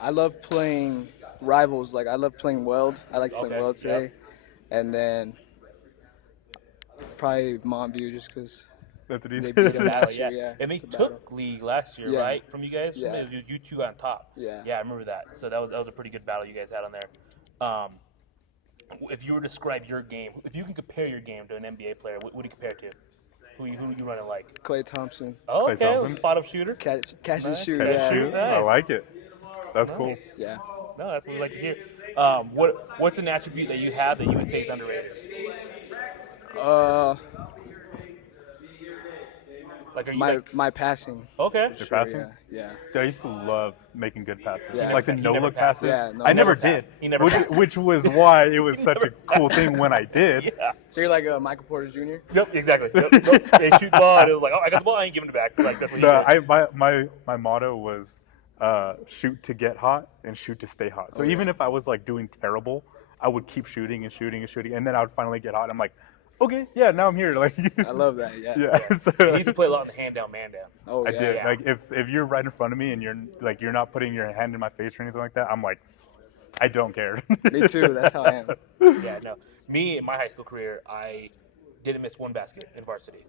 I love playing rivals. Like, I love playing Weld. I like playing Okay, Weld today. And then probably Montview just because That's what he they said. beat him Battle, last year. Yeah. And they it's a took battle. league last year, Yeah. right? From you guys? Yeah. It was just you two on top. Yeah. Yeah, I remember that. So that was a pretty good battle you guys had on there. If you were to describe your game, if you can compare your game to an NBA player, what do you compare it to? Who you running like? Clay Thompson. Oh, Klay okay, Thompson. spot up shooter. Catch and Nice. shoot. Catch Yeah. and Shoot. I Nice. like it. That's cool. Nice. Yeah. No, that's what we like to hear. What's an attribute that you have that you would say is underrated? Like, are you My passing. okay? Your passing? Yeah. Yeah. Dude, I used to love making good passes. Yeah. Like the He no never look passed. passes. Yeah, no, I never never did. passed. He never passed. Which was why it was such a cool thing when I did. Yeah. So you're like a Michael Porter Jr. Yep, exactly. Yep, nope. They shoot the ball, and it was like, oh, I got the ball, I ain't giving it back. Like, that's what No, he did. my motto was shoot to get hot and shoot to stay hot. So even if I was like doing terrible, I would keep shooting and shooting and shooting, and then I would finally get hot. I'm like, okay, yeah, now I'm here. Like, I love that. Yeah. yeah. So, He used to play a lot in the hand down, man down. Oh, I yeah. did. Yeah. Like, if you're right in front of me and you're not putting your hand in my face or anything like that, I'm like, I don't care. Me too. That's how I am. Yeah, no. Me in my high school career, I didn't miss one basket in varsity.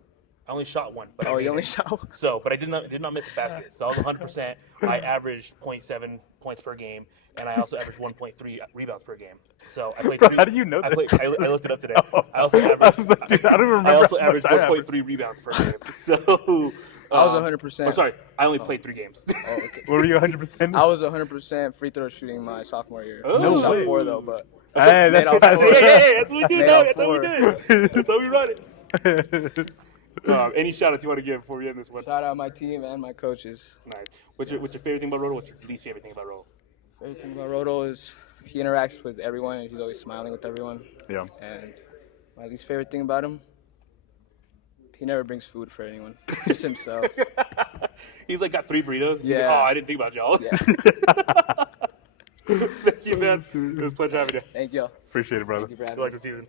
I only shot one. But I Oh, made you only it. shot one? So, but I did not miss a basket. So I was 100%. I averaged 0.7 points per game, and I also averaged 1.3 rebounds per game. So I played. Bro, how do you know I, that? I looked it up today. I also I averaged. was like, dude, I don't remember I also how much averaged I averaged. 1.3 rebounds per game. So I was 100%. Oh, sorry, I only played 3 games. Oh, okay. Were you 100%? I was 100% free throw shooting my sophomore year. Oh, I only no shot way. 4 though, but Hey, that's made all that's four. Hey, that's what we do, Made dog. all That's how we 4. do. That's how we run it. Any shout outs you want to give before we end this one? Shout out my team and my coaches. Nice. What's your favorite thing about Roedel? What's your least favorite thing about Roedel? Favorite thing about Roedel is he interacts with everyone and he's always smiling with everyone. Yeah. And my least favorite thing about him, he never brings food for anyone, just himself. He's like got 3 burritos. He's Yeah. like, oh, I didn't think about y'all. Yeah. Thank you, man. It was a pleasure having you. Thank y'all. Appreciate it, brother. Thank you for having Good me. luck this season.